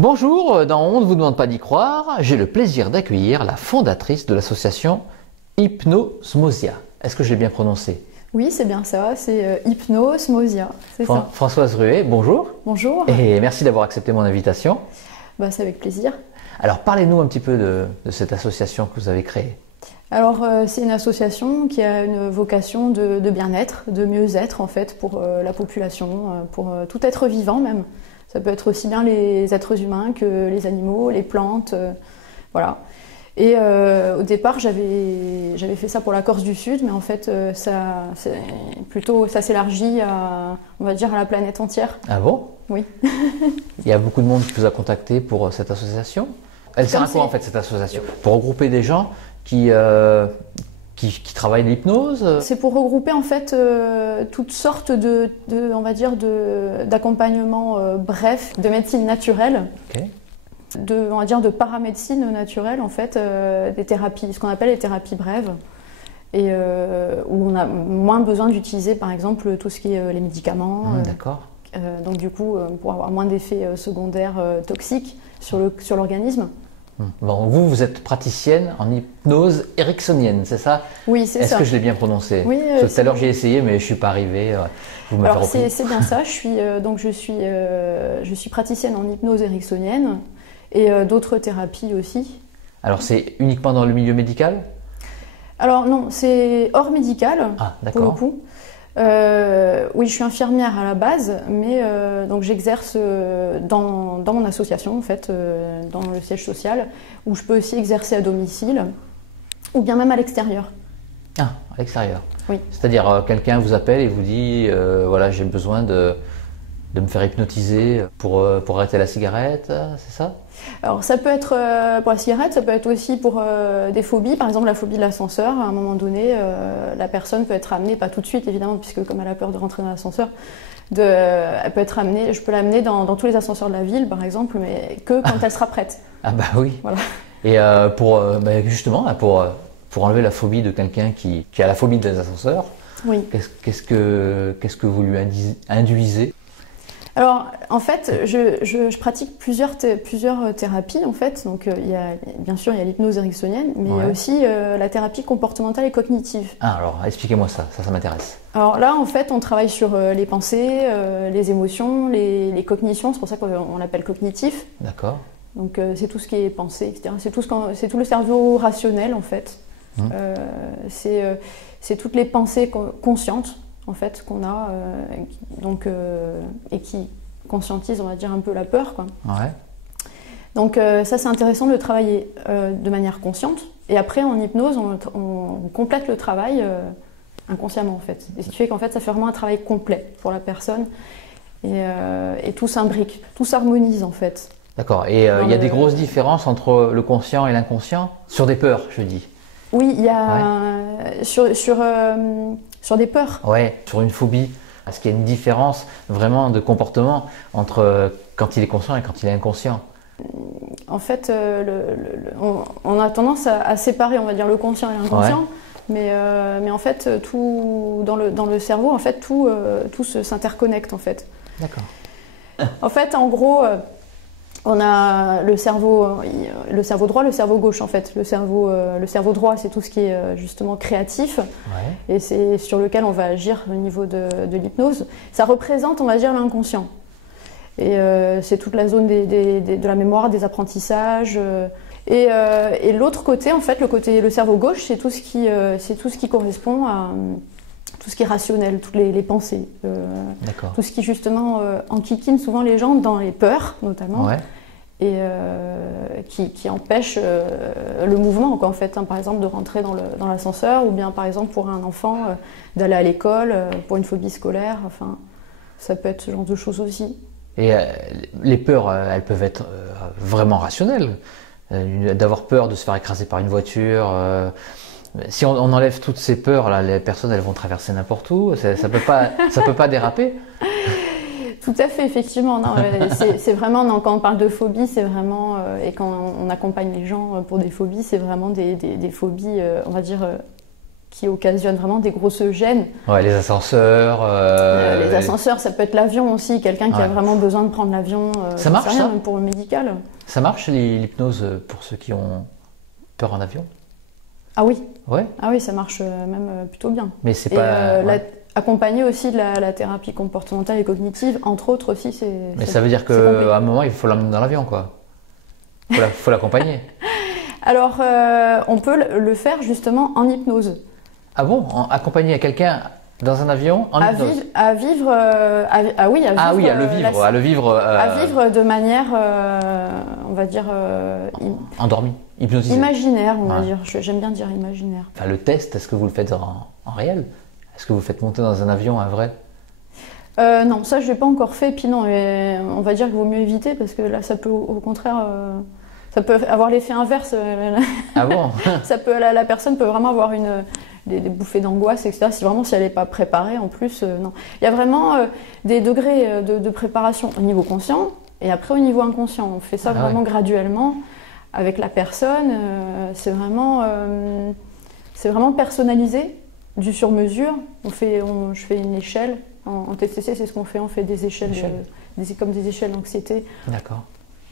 Bonjour, dans On ne vous demande pas d'y croire, j'ai le plaisir d'accueillir la fondatrice de l'association Hypnosmosia. Est-ce que je l'ai bien prononcé? Oui, c'est bien ça, c'est Hypnosmosia, c'est ça. Françoise Ruet, bonjour. Bonjour. Et merci d'avoir accepté mon invitation. C'est avec plaisir. Alors parlez-nous un petit peu de cette association que vous avez créée. Alors c'est une association qui a une vocation de bien-être, de mieux-être en fait pour la population, pour tout être vivant même. Ça peut être aussi bien les êtres humains que les animaux, les plantes, voilà. Et au départ, j'avais fait ça pour la Corse du Sud, mais en fait, ça s'élargit à, on va dire, à la planète entière. Ah bon? Oui. Il y a beaucoup de monde qui vous a contacté pour cette association. Elle sert à quoi en fait cette association? Pour regrouper des gens qui travaillent l'hypnose? C'est pour regrouper en fait toutes sortes on va dire, d'accompagnement bref, de médecine naturelle. Okay. On va dire de paramédecine naturelle en fait, des thérapies, ce qu'on appelle les thérapies brèves, et où on a moins besoin d'utiliser par exemple tout ce qui est les médicaments. D'accord. Donc du coup, pour avoir moins d'effets secondaires toxiques sur l'organisme. Bon, vous êtes praticienne en hypnose ericksonienne, c'est ça? Oui, c'est ça. Est-ce que je l'ai bien prononcé? Oui. Tout à l'heure j'ai essayé, mais je suis pas arrivé. Alors c'est bien ça. Je suis praticienne en hypnose ericksonienne et d'autres thérapies aussi. Alors c'est uniquement dans le milieu médical? Alors non, c'est hors médical pour le coup. Oui, je suis infirmière à la base, mais donc j'exerce dans mon association en fait, dans le siège social, où je peux aussi exercer à domicile ou bien même à l'extérieur. Ah, à l'extérieur. Oui. C'est-à-dire quelqu'un vous appelle et vous dit voilà, j'ai besoin de me faire hypnotiser pour arrêter la cigarette, c'est ça? Alors ça peut être pour la cigarette, ça peut être aussi pour des phobies, par exemple la phobie de l'ascenseur. À un moment donné, la personne peut être amenée, pas tout de suite évidemment, puisque comme elle a peur de rentrer dans l'ascenseur, elle peut être amenée, je peux l'amener dans tous les ascenseurs de la ville par exemple, mais que quand elle sera prête. Ah bah oui. Voilà. Et justement, pour enlever la phobie de quelqu'un qui a la phobie des ascenseurs, oui. Qu'est-ce que vous lui induisez? Alors, en fait, je pratique plusieurs thérapies, en fait. Donc, bien sûr, il y a l'hypnose ericksonienne, mais il y a aussi la thérapie comportementale et cognitive. Ah, alors, expliquez-moi ça m'intéresse. Alors là, en fait, on travaille sur les pensées, les émotions, les cognitions, c'est pour ça qu'on l'appelle cognitif. D'accord. Donc, c'est tout ce qui est pensée, etc. C'est tout le cerveau rationnel, en fait. C'est toutes les pensées conscientes, en fait, qu'on a, et qui conscientisent, on va dire, un peu la peur, quoi. Ouais. Donc ça, c'est intéressant de le travailler de manière consciente. Et après, en hypnose, on complète le travail inconsciemment, en fait. Et ce qui fait qu'en fait, ça fait vraiment un travail complet pour la personne. Et tout s'imbrique, tout s'harmonise, en fait. D'accord. Et il y a des grosses différences entre le conscient et l'inconscient? Sur des peurs, je dis. Oui, il y a sur des peurs. Ouais, sur une phobie. Est-ce qu'il y a une différence vraiment de comportement entre quand il est conscient et quand il est inconscient? En fait, on a tendance à séparer, on va dire, le conscient et l'inconscient. Ouais. Mais en fait, tout dans le cerveau, en fait, tout s'interconnecte, en fait. D'accord. En fait, en gros, on a le cerveau droit, le cerveau gauche en fait. Le cerveau droit, c'est tout ce qui est justement créatif, et c'est sur lequel on va agir au niveau de l'hypnose. Ça représente, on va dire, l'inconscient. Et c'est toute la zone de la mémoire, des apprentissages. Et l'autre côté, en fait, le cerveau gauche, c'est tout ce qui correspond à tout ce qui est rationnel, toutes les pensées, tout ce qui justement enquiquine souvent les gens dans les peurs notamment, et qui empêche le mouvement, quoi, en fait, hein, par exemple de rentrer dans l'ascenseur, ou bien par exemple pour un enfant d'aller à l'école, pour une phobie scolaire, enfin ça peut être ce genre de choses aussi. Et les peurs, elles peuvent être vraiment rationnelles, d'avoir peur de se faire écraser par une voiture. Si on enlève toutes ces peurs, là, les personnes elles vont traverser n'importe où, ça peut pas déraper. Tout à fait, effectivement. C'est vraiment, non, quand on parle de phobie, c'est vraiment, et quand on accompagne les gens pour des phobies, c'est vraiment des phobies, on va dire, qui occasionnent vraiment des grosses gênes. Ouais, les ascenseurs. Les ascenseurs, ça peut être l'avion aussi, quelqu'un qui a vraiment besoin de prendre l'avion. Ça marche, ça même pour le médical. Ça marche l'hypnose pour ceux qui ont peur en avion? Ah oui. Ouais. Ah oui, ça marche même plutôt bien. Mais c'est pas. Accompagné aussi de la thérapie comportementale et cognitive, entre autres aussi, c'est. Mais ça veut dire qu'à un moment, il faut l'emmener dans l'avion, quoi. Faut l'accompagner. Alors, on peut le faire justement en hypnose. Ah bon? Accompagner quelqu'un dans un avion en hypnose? À vivre de manière, on va dire... endormi, hypnotisé. Imaginaire, on va dire. J'aime bien dire imaginaire. Enfin, le test, est-ce que vous le faites en réel? Est-ce que vous faites monter dans un avion un vrai? Non, ça je l'ai pas encore fait. Puis non, on va dire qu'il vaut mieux éviter parce que là, ça peut au contraire... ça peut avoir l'effet inverse. Ah bon? La personne peut vraiment avoir des bouffées d'angoisse, etc. Si elle n'est pas préparée, en plus, non. Il y a vraiment des degrés de préparation au niveau conscient et après au niveau inconscient. On fait ça vraiment graduellement avec la personne. C'est vraiment personnalisé, du sur-mesure. Je fais une échelle. En TCC, c'est ce qu'on fait. On fait des échelles, comme des échelles d'anxiété. D'accord.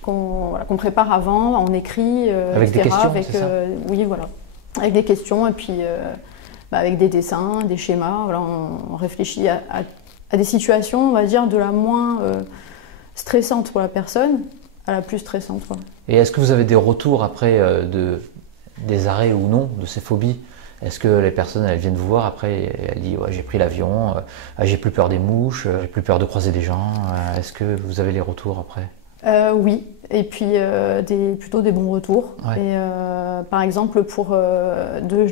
Qu'on prépare avant, on écrit, avec etc. Des questions, c'est ça? Oui, voilà. Avec des questions et puis avec des dessins, des schémas. Voilà, on réfléchit à des situations, on va dire, de la moins stressante pour la personne à la plus stressante. Voilà. Et est-ce que vous avez des retours après des arrêts ou non de ces phobies? Est-ce que les personnes, elles viennent vous voir après et elles disent j'ai pris l'avion, j'ai plus peur des mouches, j'ai plus peur de croiser des gens? Est-ce que vous avez les retours après? Oui, et puis plutôt des bons retours. Ouais. Et par exemple, pour deux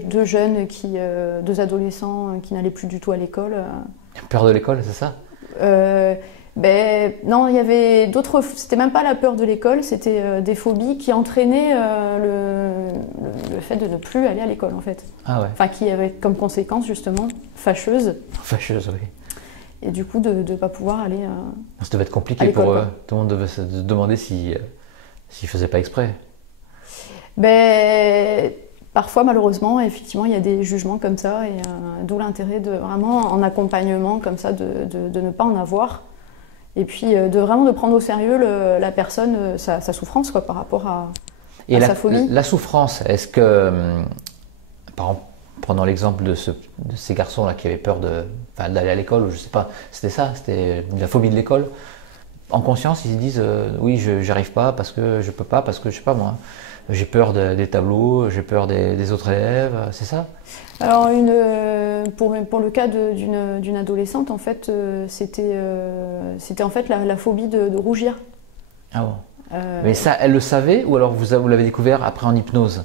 adolescents qui n'allaient plus du tout à l'école. Peur de l'école, c'est ça? Non, il y avait d'autres. C'était même pas la peur de l'école, c'était des phobies qui entraînaient le fait de ne plus aller à l'école, en fait. Ah ouais. Enfin, qui avaient comme conséquence justement fâcheuse. Fâcheuse, oui. Et du coup, de ne pas pouvoir aller. Ça devait être compliqué pour eux. Tout le monde devait se demander s'ils ne faisaient pas exprès. Parfois, malheureusement, effectivement, il y a des jugements comme ça, et d'où l'intérêt de vraiment en accompagnement comme ça, de ne pas en avoir. Et puis de prendre au sérieux la personne, sa souffrance quoi, par rapport à sa phobie. La souffrance, est-ce que, par exemple, prenons l'exemple de ces garçons-là qui avaient peur d'aller à l'école, ou je sais pas, c'était la phobie de l'école. En conscience, ils se disent oui, j'arrive pas parce que je peux pas, parce que je sais pas moi, j'ai peur des tableaux, j'ai peur des autres élèves, c'est ça? Alors pour le cas d'une adolescente, en fait, c'était en fait la phobie de rougir. Ah bon. Mais ça, elle le savait ou alors vous l'avez découvert après en hypnose?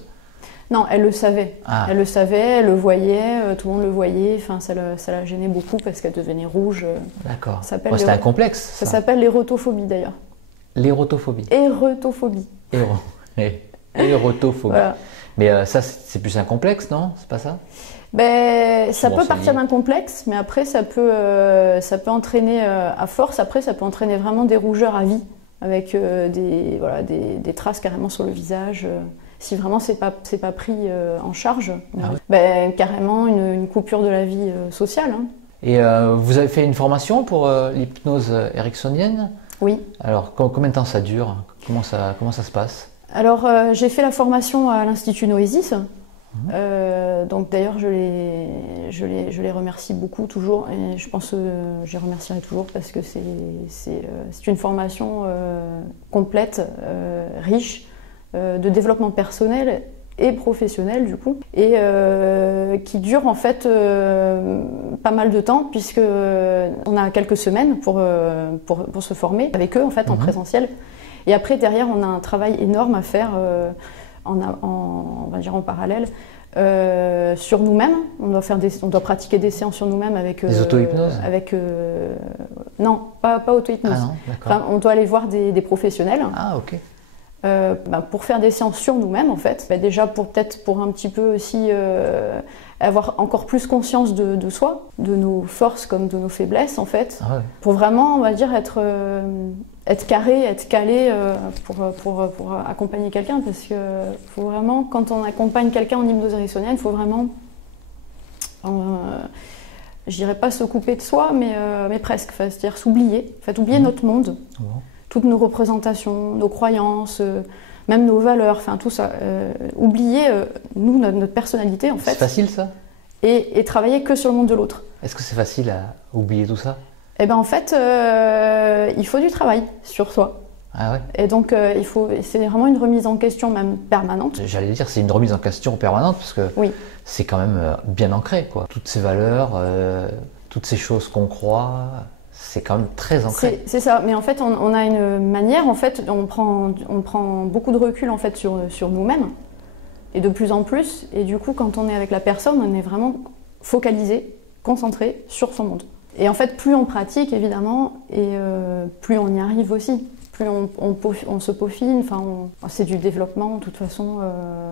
Non, elle le savait. Ah. Elle le savait, elle le voyait, tout le monde le voyait. Enfin, ça la gênait beaucoup parce qu'elle devenait rouge. D'accord. C'était un complexe. Ça s'appelle l'érotophobie d'ailleurs. L'érotophobie. Érotophobie. Érotophobie. Voilà. Mais ça, c'est plus un complexe, non? C'est pas ça? Ça peut partir d'un complexe, mais après ça peut entraîner à force. Après, ça peut entraîner vraiment des rougeurs à vie, avec des traces carrément sur le visage. Si vraiment c'est pas pris en charge, carrément une coupure de la vie sociale. Hein. Et vous avez fait une formation pour l'hypnose ericksonienne? Oui. Alors combien de temps ça dure? Comment ça se passe? Alors j'ai fait la formation à l'Institut Noesis. Donc d'ailleurs je les remercie beaucoup toujours, et je pense que je les remercierai toujours parce que c'est une formation complète, riche, de développement personnel et professionnel du coup, et qui dure en fait pas mal de temps, puisque on a quelques semaines pour se former avec eux en fait en présentiel, et après derrière on a un travail énorme à faire on va dire en parallèle sur nous-mêmes. On doit pratiquer des séances sur nous-mêmes avec des auto-hypnoses. Non, pas auto-hypnose. Ah non, d'accord. On doit aller voir des professionnels. Ah ok. Pour faire des séances sur nous-mêmes en fait. Déjà pour un petit peu aussi avoir encore plus conscience de soi, de nos forces comme de nos faiblesses en fait. Ah ouais. Pour vraiment, on va dire, être carré, être calé pour accompagner quelqu'un, parce que faut vraiment, quand on accompagne quelqu'un en hypnose ericksonienne, il faut vraiment je dirais pas se couper de soi, mais presque, c'est-à-dire s'oublier, en fait, oublier notre monde, toutes nos représentations, nos croyances, même nos valeurs, enfin tout ça. Oublier, nous, notre personnalité, en fait. C'est facile ça? Et travailler que sur le monde de l'autre. Est-ce que c'est facile à oublier tout ça? Eh bien en fait, il faut du travail sur soi. Ah ouais. Et donc c'est vraiment une remise en question même permanente. J'allais dire c'est une remise en question permanente parce que c'est quand même bien ancré quoi. Toutes ces valeurs, toutes ces choses qu'on croit, c'est quand même très ancré. C'est ça, mais en fait on a une manière, en fait on prend beaucoup de recul en fait sur nous-mêmes et de plus en plus, et du coup quand on est avec la personne on est vraiment focalisé, concentré sur son monde. Et en fait plus on pratique évidemment et plus on y arrive aussi. Plus on se peaufine, c'est du développement de toute façon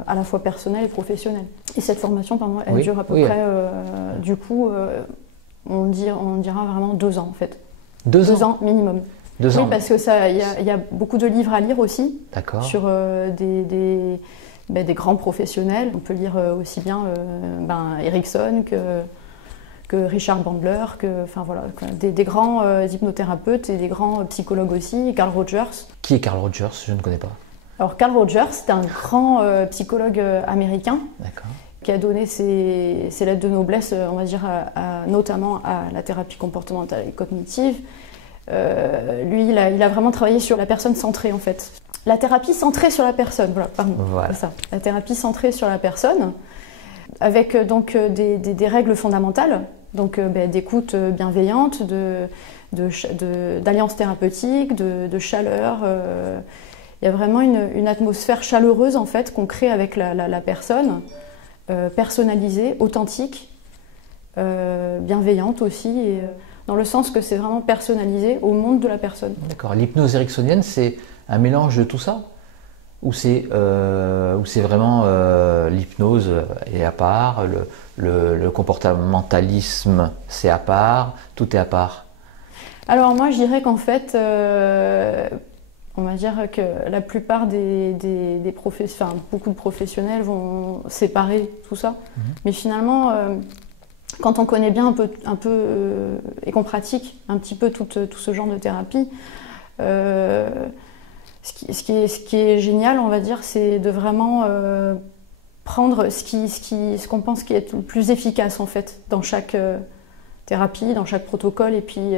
à la fois personnel et professionnel. Et cette formation, elle dure à peu près, du coup, on dira vraiment 2 ans en fait. 2 ans minimum. 2 ans. Oui, parce que il y a beaucoup de livres à lire aussi sur des grands professionnels. On peut lire aussi bien Erickson que Richard Bandler, des grands hypnothérapeutes et des grands psychologues aussi, Carl Rogers. Qui est Carl Rogers? Je ne connais pas. Alors Carl Rogers, c'est un grand psychologue américain qui a donné ses lettres de noblesse, on va dire, notamment à la thérapie comportementale et cognitive. Lui, il a vraiment travaillé sur la personne centrée en fait. La thérapie centrée sur la personne, voilà. Ça. La thérapie centrée sur la personne, avec donc des règles fondamentales. Donc d'écoute bienveillante, d'alliance thérapeutique, de chaleur. Il y a vraiment une atmosphère chaleureuse en fait qu'on crée avec la personne, personnalisée, authentique, bienveillante aussi, et, dans le sens que c'est vraiment personnalisé au monde de la personne. D'accord. L'hypnose ericksonienne, c'est un mélange de tout ça? Ou c'est vraiment l'hypnose est à part, le comportementalisme c'est à part, tout est à part? Alors moi je dirais qu'en fait, on va dire que la plupart beaucoup de professionnels vont séparer tout ça. Mais finalement, quand on connaît bien un peu et qu'on pratique un petit peu tout ce genre de thérapie, ce qui est génial, on va dire, c'est de vraiment prendre ce qu'on pense qui est le plus efficace en fait dans chaque thérapie, dans chaque protocole, et puis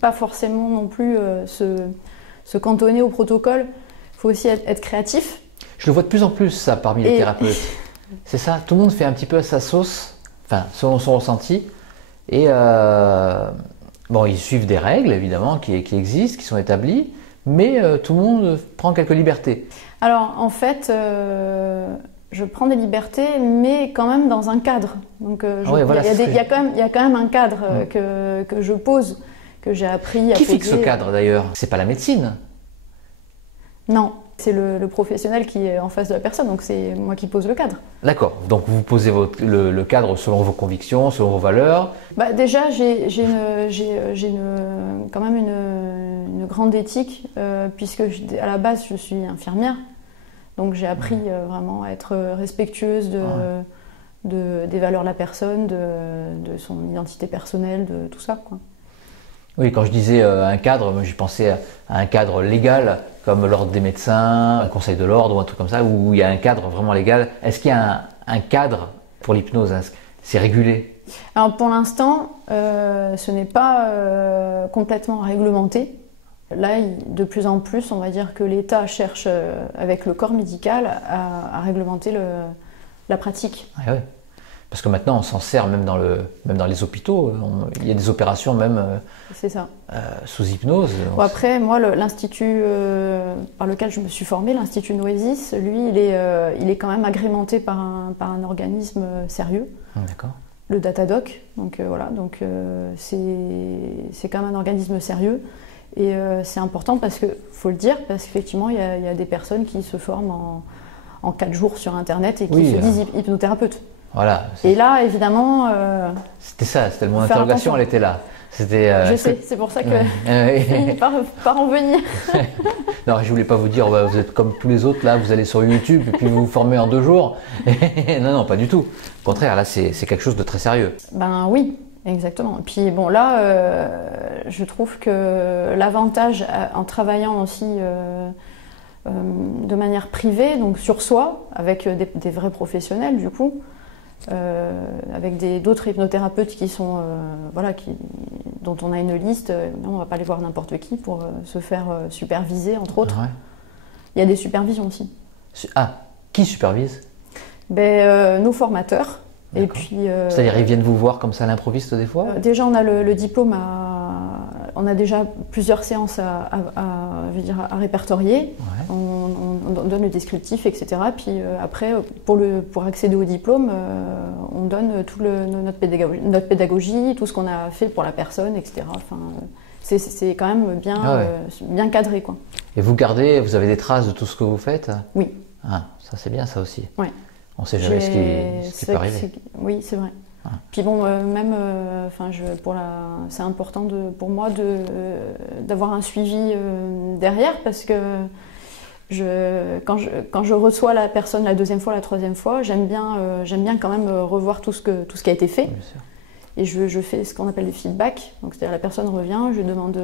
pas forcément non plus se cantonner au protocole. Il faut aussi être créatif. Je le vois de plus en plus ça parmi les thérapeutes. C'est ça, tout le monde fait un petit peu à sa sauce, selon son ressenti, et ils suivent des règles évidemment qui existent, qui sont établies. Mais tout le monde prend quelques libertés. Alors en fait, je prends des libertés, mais quand même dans un cadre. Donc il y a quand même un cadre que je pose, que j'ai appris à poser. Qui fixe ce cadre d'ailleurs? C'est pas la médecine? Non, c'est le professionnel qui est en face de la personne, donc c'est moi qui pose le cadre. D'accord, donc vous posez le cadre selon vos convictions, selon vos valeurs. Déjà, j'ai quand même une grande éthique, puisque à la base je suis infirmière, donc j'ai appris vraiment à être respectueuse des valeurs de la personne, de son identité personnelle, de tout ça, quoi. Oui, quand je disais un cadre, moi, j'y pensais à un cadre légal, comme l'ordre des médecins, un conseil de l'ordre ou un truc comme ça, où il y a un cadre vraiment légal. Est-ce qu'il y a un cadre pour l'hypnose? C'est régulé? Alors pour l'instant, ce n'est pas complètement réglementé. Là, de plus en plus, on va dire que l'État cherche, avec le corps médical, à réglementer la pratique. Ah ouais. Parce que maintenant, on s'en sert même dans les hôpitaux. Il y a des opérations même c'est ça. Sous hypnose. Après, moi, l'institut par lequel je me suis formée, l'Institut Noesis, lui, il est quand même agrémenté par un organisme sérieux. D'accord. Le Datadoc. Donc c'est quand même un organisme sérieux. Et c'est important parce que, faut le dire, parce qu'effectivement, il y a des personnes qui se forment en 4 jours sur Internet et qui se disent hypnothérapeutes. Voilà. Et là, évidemment... c'était mon interrogation, elle était là. Je sais, c'est pour ça que j'ai fini par en venir. Non, je voulais pas vous dire, vous êtes comme tous les autres, là, vous allez sur YouTube et puis vous vous formez en 2 jours. Non, non, pas du tout. Au contraire, là, c'est quelque chose de très sérieux. Ben oui, exactement. Et puis bon, là, je trouve que l'avantage en travaillant aussi de manière privée, donc sur soi, avec des vrais professionnels du coup, avec d'autres hypnothérapeutes qui sont, voilà, dont on a une liste, on ne va pas aller voir n'importe qui pour se faire superviser, entre autres. Ouais. Il y a des supervisions aussi. Ah, qui supervise? Nos formateurs. Et puis, c'est-à-dire, ils viennent vous voir comme ça à l'improviste des fois? Déjà, on a le diplôme, on a déjà plusieurs séances à répertorier. Ouais. On donne le descriptif, etc. Puis après, pour accéder au diplôme, on donne tout notre pédagogie, tout ce qu'on a fait pour la personne, etc. Enfin, c'est quand même bien, bien cadré, quoi. Et vous avez des traces de tout ce que vous faites? Oui. Ah, ça c'est bien, ça aussi. Ouais. On ne sait jamais ce qui peut arriver. Oui, c'est vrai. Ah. Puis bon, même, c'est important pour moi d'avoir un suivi derrière, parce que quand je reçois la personne la 2e fois, la 3e fois, j'aime bien quand même revoir tout ce qui a été fait. Bien sûr. Et je fais ce qu'on appelle des feedbacks. Donc, c'est-à-dire la personne revient, je lui demande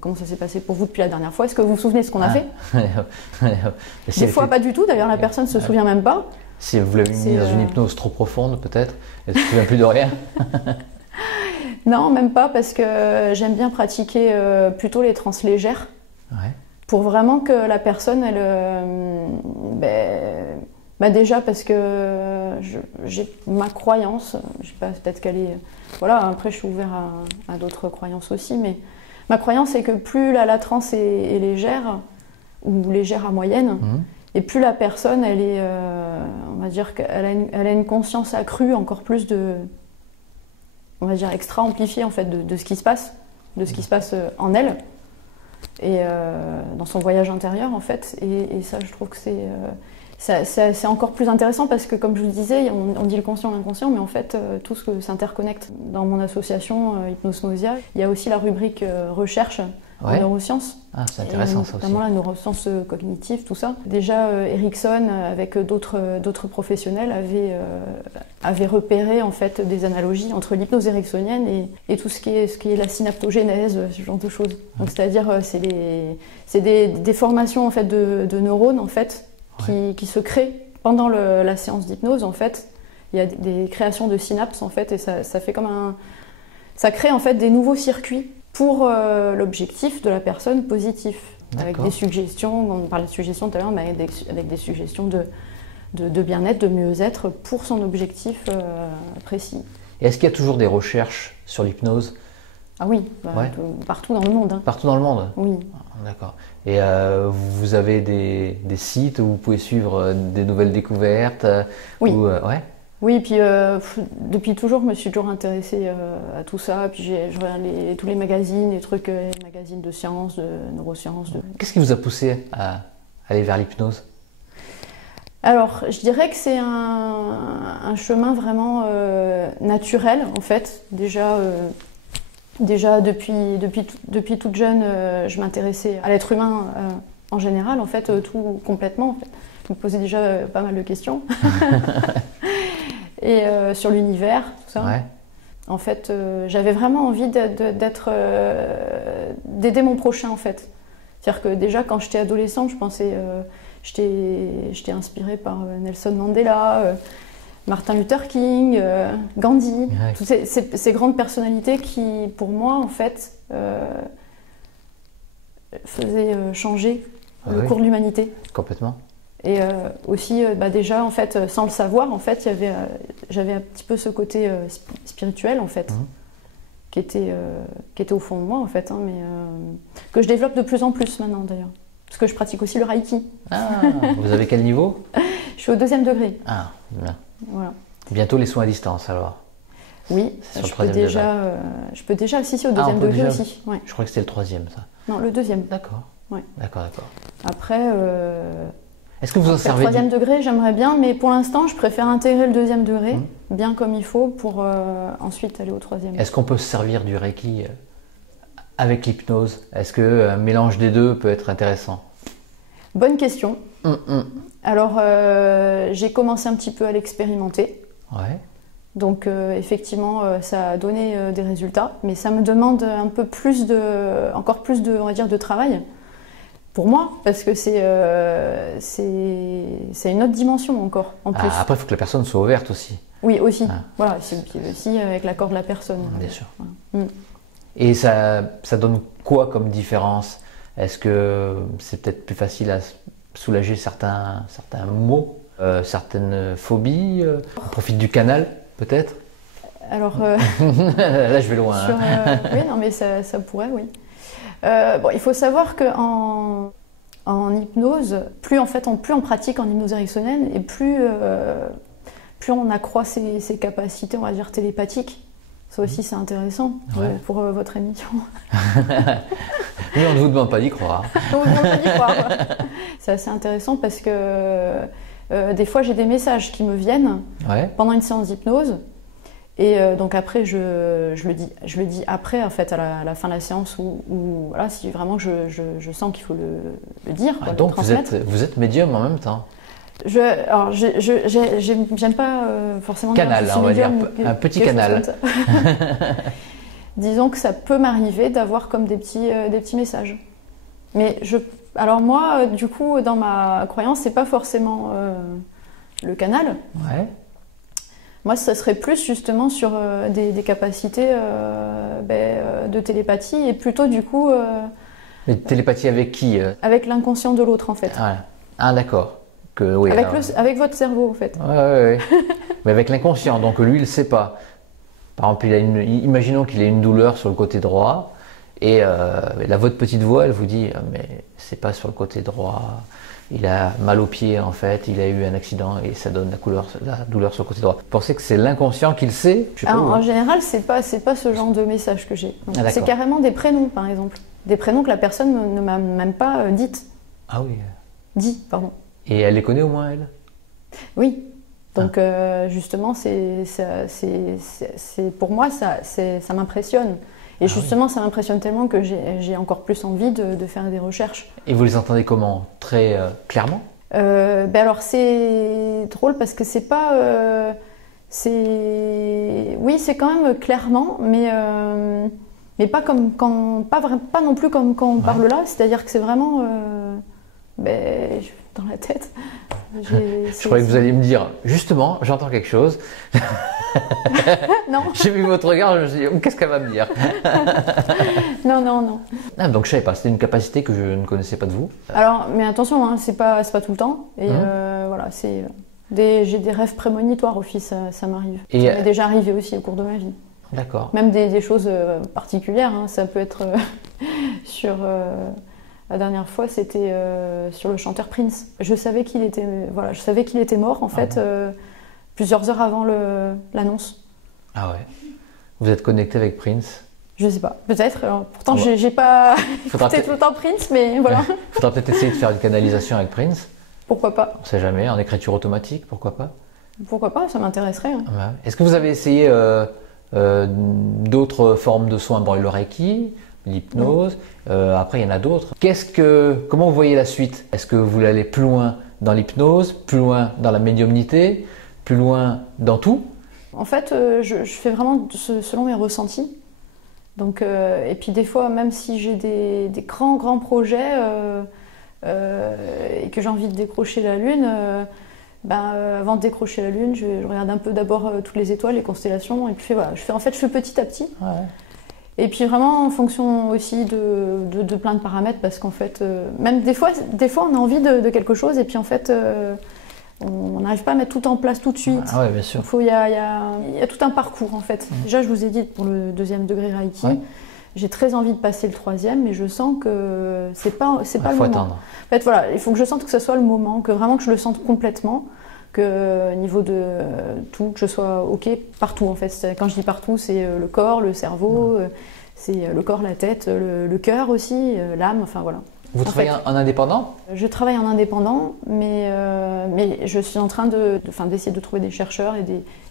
comment ça s'est passé pour vous depuis la dernière fois. Est-ce que vous vous souvenez de ce qu'on a fait? Des fois, pas du tout. D'ailleurs, la personne ne se souvient même pas. Si vous l'avez mis dans une hypnose trop profonde, peut-être, elle ne se souvient plus de rien. Non, même pas, parce que j'aime bien pratiquer plutôt les transes légères. Ouais. Pour vraiment que la personne, déjà parce que j'ai ma croyance, je sais pas, peut-être qu'elle est... Voilà, après je suis ouvert à d'autres croyances aussi, mais ma croyance c'est que plus la transe est légère, ou légère à moyenne, et plus la personne, elle est, on va dire qu'elle a une conscience accrue, encore plus on va dire extra amplifiée en fait de ce qui se passe, en elle, et dans son voyage intérieur en fait, et ça je trouve que c'est encore plus intéressant, parce que comme je vous le disais, on dit le conscient, l'inconscient, mais en fait tout ce que s'interconnecte. Dans mon association Hypnosmosia, il y a aussi la rubrique recherche en neurosciences. Ah, c'est intéressant ça aussi. Notamment la neuroscience cognitive, tout ça. Déjà Erickson, avec d'autres professionnels, avait repéré en fait des analogies entre l'hypnose ericksonienne et tout ce qui est la synaptogénèse, ce genre de choses. Donc c'est-à-dire c'est des formations en fait de neurones en fait qui se créent pendant la séance d'hypnose en fait. Il y a des créations de synapses en fait, et ça fait ça crée en fait des nouveaux circuits pour l'objectif de la personne positif, avec des suggestions, on parlait de suggestions tout à l'heure, mais avec des suggestions de bien-être, de mieux-être pour son objectif précis. Et est-ce qu'il y a toujours des recherches sur l'hypnose? Ah oui, partout dans le monde. Hein. Partout dans le monde? Oui. D'accord. Et vous avez des sites où vous pouvez suivre des nouvelles découvertes? Oui. Ouais. Oui, puis depuis toujours, je me suis toujours intéressée à tout ça. Puis je regarde tous les magazines, les magazines de sciences, de neurosciences. Qu'est-ce qui vous a poussé à aller vers l'hypnose? Alors, je dirais que c'est un chemin vraiment naturel, en fait. Déjà depuis toute jeune, je m'intéressais à l'être humain en général, en fait, tout complètement. En fait. Je me posais déjà pas mal de questions. Et sur l'univers, tout ça. Ouais. En fait, j'avais vraiment envie d'aider mon prochain, en fait. C'est-à-dire que déjà, quand j'étais adolescente, je pensais... j'étais inspirée par Nelson Mandela, Martin Luther King, Gandhi, toutes ces grandes personnalités qui, pour moi, en fait, faisaient changer le cours de l'humanité. Complètement. Et aussi, déjà, en fait, sans le savoir, en fait, j'avais un petit peu ce côté spirituel, en fait, qui était au fond de moi, en fait, hein, mais que je développe de plus en plus maintenant, d'ailleurs. Parce que je pratique aussi le Reiki. Ah, vous avez quel niveau? Je suis au 2e degré. Ah, bien. Voilà. Bientôt les soins à distance, alors? Oui, je peux déjà assister au 2e degré aussi. Ouais. Je crois que c'était le 3e, ça. Non, le 2e. D'accord. Ouais. D'accord. Après... Est-ce que vous en servez le 3e degré, j'aimerais bien, mais pour l'instant, je préfère intégrer le 2e degré. bien comme il faut pour ensuite aller au troisième. Est-ce qu'on peut se servir du Reiki avec l'hypnose? Est-ce qu'un mélange des deux peut être intéressant? Bonne question. Alors, j'ai commencé un petit peu à l'expérimenter. Ouais. Donc, effectivement, ça a donné des résultats, mais ça me demande un peu plus encore plus de, on va dire, de travail pour moi, parce que c'est une autre dimension encore, en plus. Après, il faut que la personne soit ouverte aussi. Oui, aussi. Voilà, c'est aussi avec l'accord de la personne. Bien sûr. Voilà. Et ça donne quoi comme différence? Est-ce que c'est peut-être plus facile à soulager certains maux, certaines phobies? On profite du canal, peut-être? Alors, là, je vais loin. Oui, non, mais ça pourrait, oui. Bon, il faut savoir qu'en hypnose, plus on pratique en hypnose ericksonienne et plus on accroît ses capacités, on va dire, télépathiques. Ça aussi, c'est intéressant pour votre émission. Oui, on ne vous demande pas d'y croire. On ne vous demande pas d'y croire. C'est assez intéressant parce que des fois, j'ai des messages qui me viennent pendant une séance d'hypnose. Et donc après, je le dis après, en fait, à la fin de la séance, où voilà, si vraiment je sens qu'il faut le dire. Donc vous êtes médium en même temps? Alors, j'aime pas forcément canal, dire on va dire, un petit canal. Disons que ça peut m'arriver d'avoir comme des petits messages. Mais alors moi, du coup, dans ma croyance, c'est pas forcément le canal. Ouais. Moi, ça serait plus justement sur des capacités de télépathie et plutôt du coup. Mais télépathie avec qui? Avec l'inconscient de l'autre, en fait. Ah, d'accord. Oui, avec votre cerveau, en fait. Ouais. Mais avec l'inconscient, donc lui, il ne sait pas. Par exemple, imaginons qu'il ait une douleur sur le côté droit, et votre petite voix, elle vous dit mais c'est pas sur le côté droit, il a mal au pied en fait, il a eu un accident et ça donne la douleur sur le côté droit. Vous pensez que c'est l'inconscient qui le sait? En général, c'est pas ce genre de message que j'ai. C'est carrément des prénoms, par exemple. Des prénoms que la personne ne m'a même pas dites. Ah oui. Dit, pardon. Et elle les connaît au moins, elle? Oui. Donc justement, pour moi, ça m'impressionne. Et justement, ça m'impressionne tellement que j'ai encore plus envie de faire des recherches. Et vous les entendez comment? Très clairement? Alors c'est drôle parce que c'est pas... Oui, c'est quand même clairement, mais pas pas non plus comme quand on parle là. C'est-à-dire que c'est vraiment dans la tête. Je croyais que vous alliez me dire, justement, j'entends quelque chose. Non. J'ai vu votre regard, je me suis dit, qu'est-ce qu'elle va me dire? Non. Ah, donc je savais pas, c'était une capacité que je ne connaissais pas de vous. Alors, mais attention, hein, c'est pas tout le temps. Et voilà, j'ai des rêves prémonitoires aussi, ça m'arrive. Ça m'est déjà arrivé aussi au cours de ma vie. D'accord. Même des choses particulières, hein, ça peut être sur... La dernière fois, c'était sur le chanteur Prince. Je savais qu'il était mort, en fait, plusieurs heures avant l'annonce. Ah ouais. Vous êtes connecté avec Prince? Je sais pas, peut-être. Pourtant, j'ai pas écouté tout le temps Prince, mais voilà. Faudra peut-être essayer de faire une canalisation avec Prince. Pourquoi pas? On sait jamais, en écriture automatique, pourquoi pas? Pourquoi pas, ça m'intéresserait. Hein. Ouais. Est-ce que vous avez essayé d'autres formes de soins? Bon, le Reiki, l'hypnose, après il y en a d'autres. Comment vous voyez la suite? Est-ce que vous voulez aller plus loin dans l'hypnose, plus loin dans la médiumnité, plus loin dans tout? En fait, je fais vraiment selon mes ressentis. Donc, et puis des fois, même si j'ai des grands projets et que j'ai envie de décrocher la Lune, avant de décrocher la Lune, je regarde un peu d'abord toutes les étoiles, les constellations, et puis voilà, je fais petit à petit. Ouais. Et puis vraiment en fonction aussi de plein de paramètres, parce qu'en fait, même des fois on a envie de quelque chose, et puis en fait, on n'arrive pas à mettre tout en place tout de suite. Ah ouais, bien sûr. Il y a tout un parcours en fait. Déjà, je vous ai dit pour le 2e degré Reiki, j'ai très envie de passer le 3e, mais je sens que c'est pas le moment. Attendre. En fait, voilà, il faut que je sente que ce soit le moment, que vraiment que je le sente complètement. Que au niveau de tout, que je sois OK partout en fait. Quand je dis partout, c'est le corps, le cerveau, c'est le corps, la tête, le cœur aussi, l'âme, enfin voilà. Vous travaillez en indépendant? Je travaille en indépendant, mais je suis en train d'essayer de trouver des chercheurs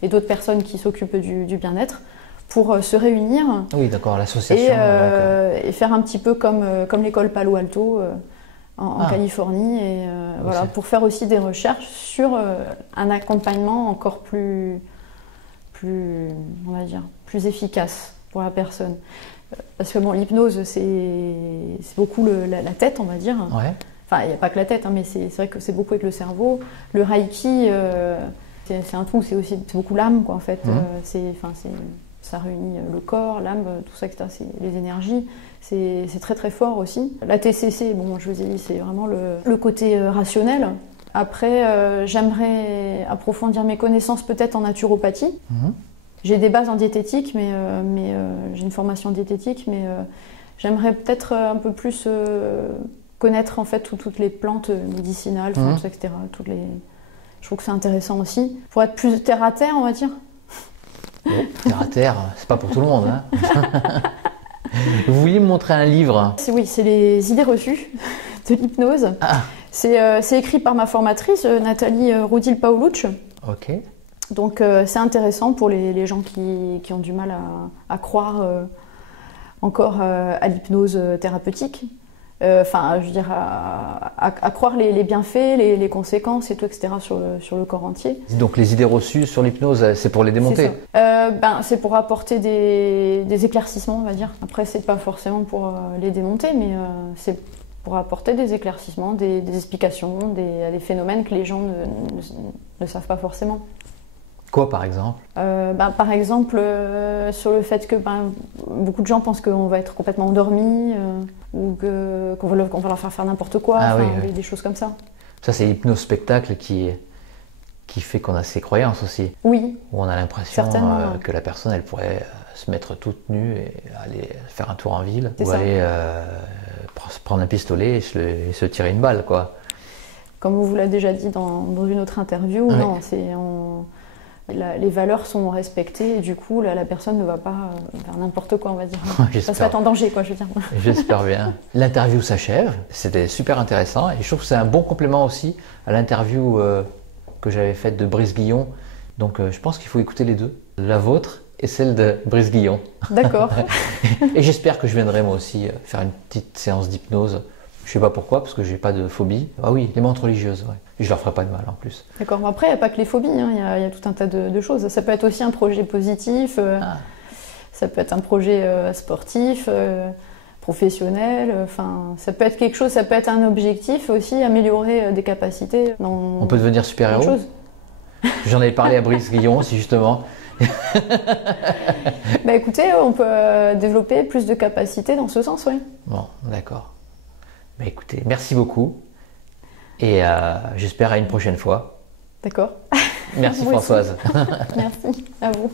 et d'autres personnes qui s'occupent du bien-être pour se réunir. Oui, d'accord, l'association. Et faire un petit peu comme l'école Palo Alto en Californie, et voilà, pour faire aussi des recherches sur un accompagnement encore plus, on va dire, plus efficace pour la personne. Parce que bon, l'hypnose, c'est beaucoup la tête, on va dire. Ouais. Enfin, il n'y a pas que la tête, hein, mais c'est vrai que c'est beaucoup avec le cerveau. Le Reiki, c'est un tout, c'est beaucoup l'âme, quoi, en fait. Ça réunit le corps, l'âme, tout ça, etc. C'est les énergies. C'est très très fort aussi. La TCC, bon, je vous ai dit, c'est vraiment le côté rationnel. Après, j'aimerais approfondir mes connaissances peut-être en naturopathie. J'ai des bases en diététique, mais j'ai une formation en diététique, mais j'aimerais peut-être un peu plus connaître en fait toutes les plantes médicinales, tout ça, etc. Je trouve que c'est intéressant aussi. Pour être plus terre à terre, on va dire. Bon, terre à terre, c'est pas pour tout le monde. Hein. Vous vouliez me montrer un livre? Oui, c'est les idées reçues de l'hypnose. C'est écrit par ma formatrice, Nathalie Roudil-Paolucci. Ok. Donc c'est intéressant pour les gens qui ont du mal à croire encore à l'hypnose thérapeutique. Enfin, je veux dire, à croire les bienfaits, les conséquences et tout, etc. sur le corps entier. Donc les idées reçues sur l'hypnose, c'est pour les démonter? C'est pour apporter des éclaircissements, on va dire. Après, c'est pas forcément pour les démonter, mais c'est pour apporter des éclaircissements, des explications, des phénomènes que les gens ne savent pas forcément. Quoi, par exemple? Par exemple, sur le fait que beaucoup de gens pensent qu'on va être complètement endormi ou qu'on va leur faire n'importe quoi, des choses comme ça. Ça, c'est l'hypnose spectacle qui fait qu'on a ces croyances aussi. Oui. Où on a l'impression que la personne, elle pourrait se mettre toute nue et aller faire un tour en ville, ou aller prendre un pistolet et se tirer une balle, quoi. Comme on vous l'a déjà dit dans une autre interview, non, les valeurs sont respectées et du coup la personne ne va pas faire n'importe quoi, on va dire. Ça se met en danger, quoi, je veux dire. J'espère bien. L'interview s'achève, c'était super intéressant et je trouve que c'est un bon complément aussi à l'interview que j'avais faite de Brice Guillon. Donc je pense qu'il faut écouter les deux, la vôtre et celle de Brice Guillon. D'accord. Et j'espère que je viendrai moi aussi faire une petite séance d'hypnose. Je sais pas pourquoi, parce que j'ai pas de phobie. Ah oui, les mantes religieuses, ouais. Et je leur ferai pas de mal en plus. D'accord, mais après, il n'y a pas que les phobies, hein. Il y a tout un tas de choses. Ça peut être aussi un projet positif, ça peut être un projet sportif, professionnel, enfin, ça peut être quelque chose, ça peut être un objectif aussi, améliorer des capacités. On peut devenir super-héros. J'en avais parlé à Brice Guillon aussi, justement. Écoutez, on peut développer plus de capacités dans ce sens, oui. Bon, d'accord. Écoutez, merci beaucoup et j'espère à une prochaine fois. D'accord. Merci Françoise. Merci, à vous.